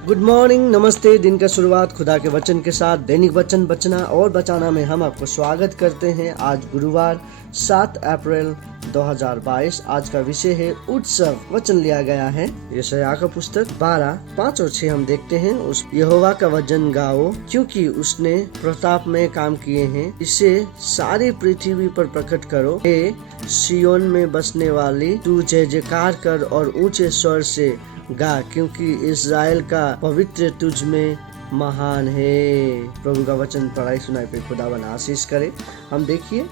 Good morning, नमस्ते। दिन का शुरुआत खुदा के वचन के साथ दैनिक वचन बचना और बचाना में हम आपको स्वागत करते हैं। आज गुरुवार 7 अप्रैल 2022। आज का विषय है उत्सव। वचन लिया गया है यशायाह का पुस्तक 12:5 और 6। हम देखते हैं, उस यहोवा का वचन गाओ, क्योंकि उसने प्रताप में काम किए हैं, इसे सारी पृथ्वी पर प्रकट करो। हे सियोन में बसने वाली, तू जय जयकार कर और ऊंचे स्वर से गा, क्योंकि इस्राएल का पवित्र तुझ में महान है। प्रभु का वचन पढ़ाई सुनाई पे खुदावन आशीष करे। हम देखिए,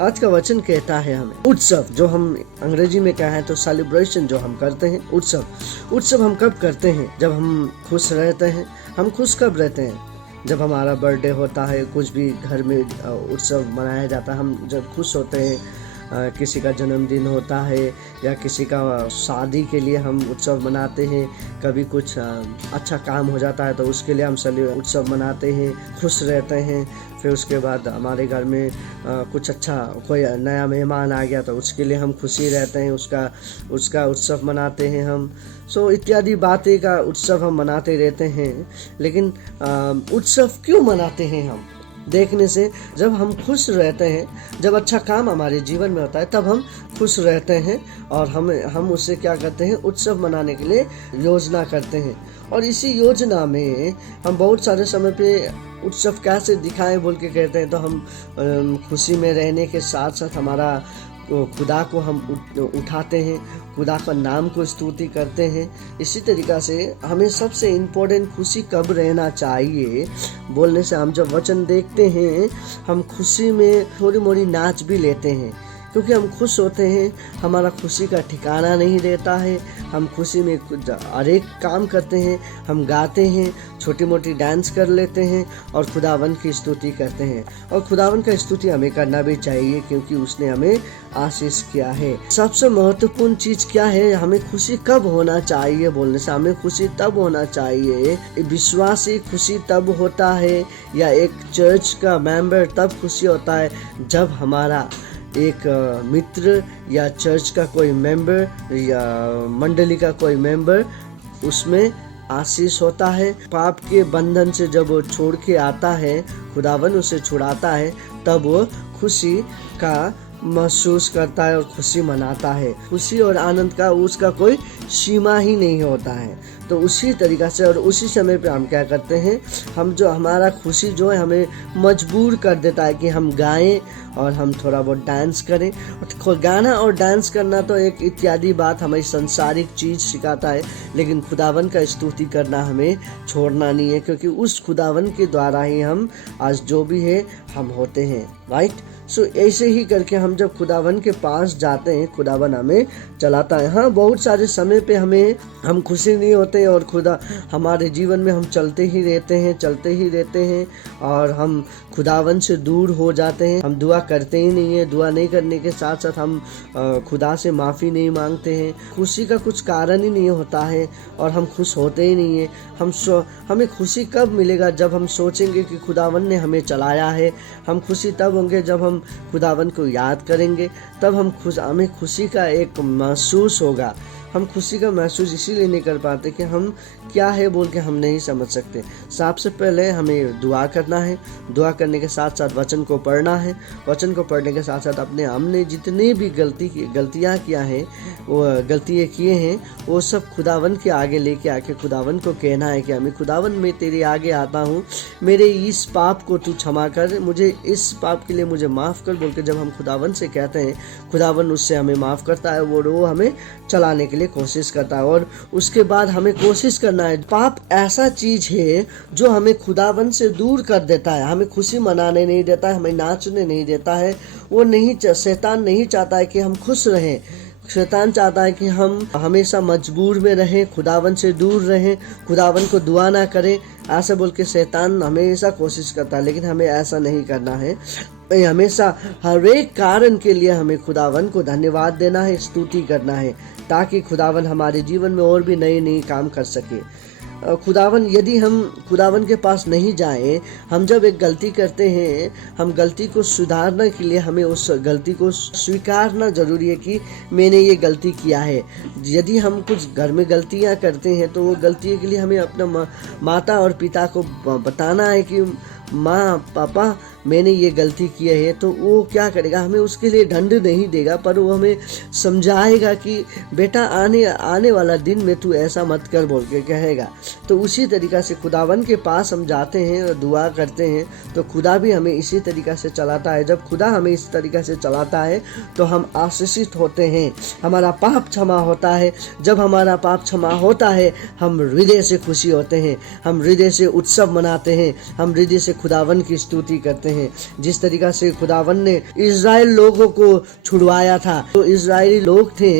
आज का वचन कहता है हमें उत्सव, जो हम अंग्रेजी में कहें तो सेलिब्रेशन जो हम करते हैं। उत्सव हम कब करते हैं? जब हम खुश रहते हैं। हम खुश कब रहते हैं? जब हमारा बर्थडे होता है, कुछ भी घर में उत्सव मनाया जाता है। हम जब खुश होते हैं, किसी का जन्मदिन होता है या किसी का शादी के लिए हम उत्सव मनाते हैं। कभी कुछ अच्छा काम हो जाता है तो उसके लिए हम उत्सव मनाते हैं, खुश रहते हैं। फिर उसके बाद हमारे घर में कुछ अच्छा, कोई नया मेहमान आ गया तो उसके लिए हम खुशी रहते हैं, उसका उत्सव मनाते हैं हम। इत्यादि बातें का उत्सव हम मनाते रहते हैं। लेकिन उत्सव क्यों मनाते हैं हम? देखने से, जब हम खुश रहते हैं, जब अच्छा काम हमारे जीवन में होता है, तब हम खुश रहते हैं और हम उससे क्या करते हैं? उत्सव मनाने के लिए योजना करते हैं। और इसी योजना में हम बहुत सारे समय पे उत्सव कैसे दिखाएं बोल के कहते हैं। तो हम खुशी में रहने के साथ साथ हमारा खुदा को हम उठाते हैं, खुदा का नाम को स्तुति करते हैं। इसी तरीक़ा से हमें सबसे इम्पोर्टेंट खुशी कब रहना चाहिए बोलने से, हम जब वचन देखते हैं, हम खुशी में थोड़ी मोड़ी नाच भी लेते हैं, क्योंकि हम खुश होते हैं। हमारा खुशी का ठिकाना नहीं रहता है। हम खुशी में हर एक काम करते हैं, हम गाते हैं, छोटी मोटी डांस कर लेते हैं और खुदावन की स्तुति करते हैं। और खुदावन का स्तुति हमें करना भी चाहिए, क्योंकि उसने हमें आशीष किया है। सबसे महत्वपूर्ण चीज क्या है? हमें खुशी कब होना चाहिए बोलने से, हमें खुशी तब होना चाहिए, विश्वासी खुशी तब होता है या एक चर्च का मेंबर तब खुशी होता है जब हमारा एक मित्र या चर्च का कोई मेंबर या मंडली का कोई मेंबर उसमें आशीष होता है। पाप के बंधन से जब वो छोड़ के आता है, खुदावन उसे छुड़ाता है, तब वो खुशी का महसूस करता है और खुशी मनाता है। खुशी और आनंद का उसका कोई सीमा ही नहीं होता है। तो उसी तरीक़ा से और उसी समय पे हम क्या करते हैं, हम जो हमारा खुशी जो है हमें मजबूर कर देता है कि हम गाएं और हम थोड़ा बहुत डांस करें। गाना और डांस करना तो एक इत्यादि बात हमें संसारिक चीज़ सिखाता है, लेकिन खुदावन का स्तुति करना हमें छोड़ना नहीं है, क्योंकि उस खुदावन के द्वारा ही हम आज जो भी है हम होते हैं। राइट। ऐसे ही करके हम जब खुदावन के पास जाते हैं, खुदावन हमें चलाता है। हाँ, बहुत सारे समय पे हम खुशी नहीं होते और खुदा हमारे जीवन में हम चलते ही रहते हैं और हम खुदावन से दूर हो जाते हैं। हम दुआ करते ही नहीं है। दुआ नहीं करने के साथ साथ हम खुदा से माफ़ी नहीं मांगते हैं। खुशी का कुछ कारण ही नहीं होता है और हम खुश होते ही नहीं है। हमें खुशी कब मिलेगा? जब हम सोचेंगे कि खुदावन ने हमें चलाया है। हम खुशी तब होंगे जब हम खुदावन को याद करेंगे, तब हमें खुशी का एक महसूस होगा। हम खुशी का महसूस इसीलिए नहीं कर पाते कि हम क्या है बोल के हम नहीं समझ सकते। सबसे पहले हमें दुआ करना है। दुआ करने के साथ साथ वचन को पढ़ना है। वचन को पढ़ने के साथ साथ हमने जितने भी गलतियाँ किए हैं वो सब खुदावन के आगे लेके आके खुदावन को कहना है कि हमें खुदावन, मैं तेरे आगे आता हूँ, मेरे इस पाप को तू क्षमा कर, मुझे इस पाप के लिए मुझे माफ़ कर बोल के जब हम खुदावन से कहते हैं, खुदावन उससे हमें माफ़ करता है। वो हमें चलाने के लिए कोशिश करता है। और उसके बाद हमें कोशिश करना है। पाप ऐसा चीज है जो हमें खुदावन से दूर कर देता है, हमें खुशी मनाने नहीं देता है, हमें नाचने नहीं देता है। शैतान नहीं चाहता है कि हम खुश रहें। शैतान चाहता है कि हम हमेशा मजबूर में रहें, खुदावन से दूर रहें, खुदावन को दुआ ना करें, ऐसा बोल के शैतान हमेशा कोशिश करता है। लेकिन हमें ऐसा नहीं करना है। हमेशा हर एक कारण के लिए हमें खुदावन को धन्यवाद देना है, स्तुति करना है, ताकि खुदावन हमारे जीवन में और भी नए काम कर सके। खुदावन, यदि हम खुदावन के पास नहीं जाएं, हम जब एक गलती करते हैं, हम गलती को सुधारने के लिए हमें उस गलती को स्वीकारना जरूरी है कि मैंने ये गलती किया है। यदि हम कुछ घर में गलतियां करते हैं तो वो गलती के लिए हमें अपना माता और पिता को बताना है कि माँ पापा मैंने ये गलती की है, तो वो क्या करेगा, हमें उसके लिए दंड नहीं देगा, पर वो हमें समझाएगा कि बेटा आने वाला दिन में तू ऐसा मत कर बोल के कहेगा। तो उसी तरीक़ा से खुदावन के पास हम जाते हैं और दुआ करते हैं तो खुदा भी हमें इसी तरीक़ा से चलाता है। जब खुदा हमें इस तरीक़ा से चलाता है तो हम आशीषित होते हैं, हमारा पाप क्षमा होता है। जब हमारा पाप क्षमा होता है हम हृदय से खुशी होते हैं, हम हृदय से उत्सव मनाते हैं, हम हृदय से खुदावन की स्तुति करते हैं। जिस तरीका से खुदावन ने इज़राइल लोगों को छुड़वाया था, तो इज़राइली लोग थे,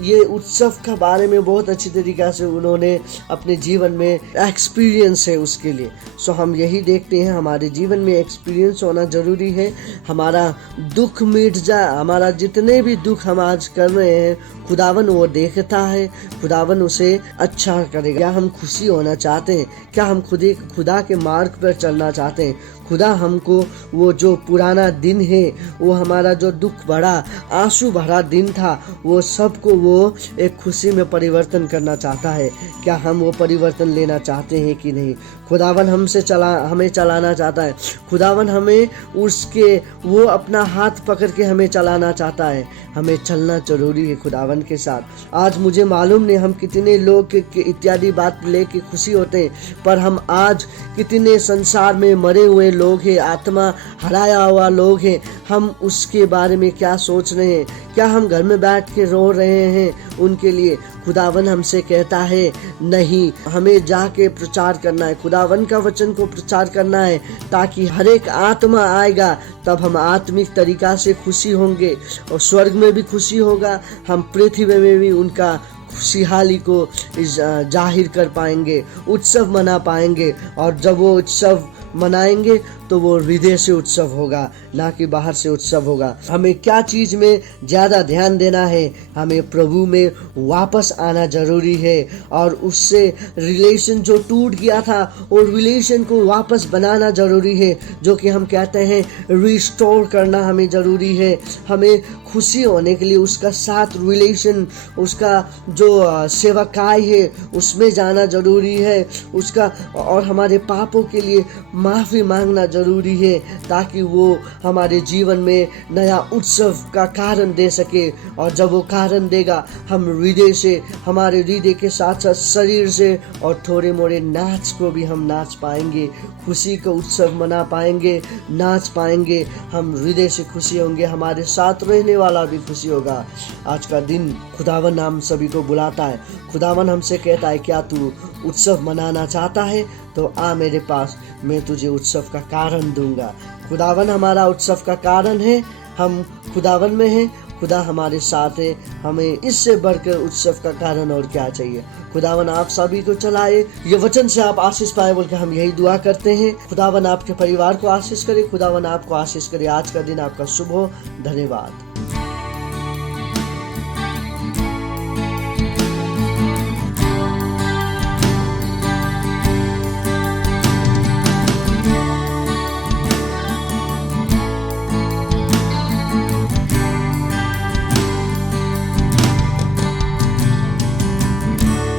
ये उत्सव के बारे में बहुत अच्छी तरीका से उन्होंने अपने जीवन में एक्सपीरियंस है उसके लिए। सो हम यही देखते हैं, हमारे जीवन में एक्सपीरियंस होना जरूरी है। हमारा दुख मिट जाए, हमारा जितने भी दुख हम आज कर रहे हैं खुदावन वो देखता है, खुदावन उसे अच्छा करेगा। क्या हम खुशी होना चाहते हैं? क्या हम खुदा के मार्ग पर चलना चाहते हैं? खुदा हमको वो जो पुराना दिन है, वो हमारा जो दुख भरा आंसू भरा दिन था, वो सबको वो एक खुशी में परिवर्तन करना चाहता है। क्या हम वो परिवर्तन लेना चाहते हैं कि नहीं? खुदावन हमें चलाना चाहता है। खुदावन हमें वो अपना हाथ पकड़ के हमें चलाना चाहता है। हमें चलना जरूरी है खुदावन के साथ। आज मुझे मालूम नहीं हम कितने लोग इत्यादि बात लेके खुशी होते हैं, पर हम आज कितने संसार में मरे हुए लोग हैं, आत्मा हराया हुआ लोग हैं, हम उसके बारे में क्या सोच रहे हैं? क्या हम घर में बैठ के रो रहे हैं उनके लिए? खुदावन हमसे कहता है नहीं, हमें जाके प्रचार करना है, खुदावन का वचन को प्रचार करना है, ताकि हर एक आत्मा आएगा, तब हम आत्मिक तरीका से खुशी होंगे और स्वर्ग में भी खुशी होगा, हम पृथ्वी में भी उनका खुशहाली को जाहिर कर पाएंगे, उत्सव मना पाएंगे। और जब वो उत्सव मनाएंगे तो वो हृदय से उत्सव होगा, ना कि बाहर से उत्सव होगा। हमें क्या चीज में ज्यादा ध्यान देना है? हमें प्रभु में वापस आना जरूरी है और उससे रिलेशन जो टूट गया था और रिलेशन को वापस बनाना जरूरी है, जो कि हम कहते हैं रिस्टोर करना हमें जरूरी है। हमें खुशी होने के लिए उसका साथ रिलेशन, उसका जो सेवकाई है उसमें जाना जरूरी है, उसका और हमारे पापों के लिए माफ़ी मांगना जरूरी है, ताकि वो हमारे जीवन में नया उत्सव का कारण दे सके। और जब वो कारण देगा, हम हृदय से, हमारे हृदय के साथ साथ शरीर से और थोड़े मोड़े नाच को भी हम नाच पाएंगे, खुशी का उत्सव मना पाएंगे, नाच पाएंगे, हम हृदय से खुशी होंगे, हमारे साथ रहने वाला भी खुशी होगा। आज का दिन खुदावन हम सभी को बुलाता है, खुदावन हमसे कहता है क्या तू उत्सव मनाना चाहता है? तो आ मेरे पास, मैं तुझे उत्सव का कारण दूंगा। खुदावन हमारा उत्सव का कारण है, हम खुदावन में हैं, खुदा हमारे साथ है, हमें इससे बढ़कर उत्सव का कारण और क्या चाहिए? खुदावन आप सभी को चलाए, ये वचन से आप आशीष पाए बोल के हम यही दुआ करते हैं। खुदावन आपके परिवार को आशीष करे, खुदावन आपको आशीष करे। आज का दिन आपका शुभ हो। धन्यवाद।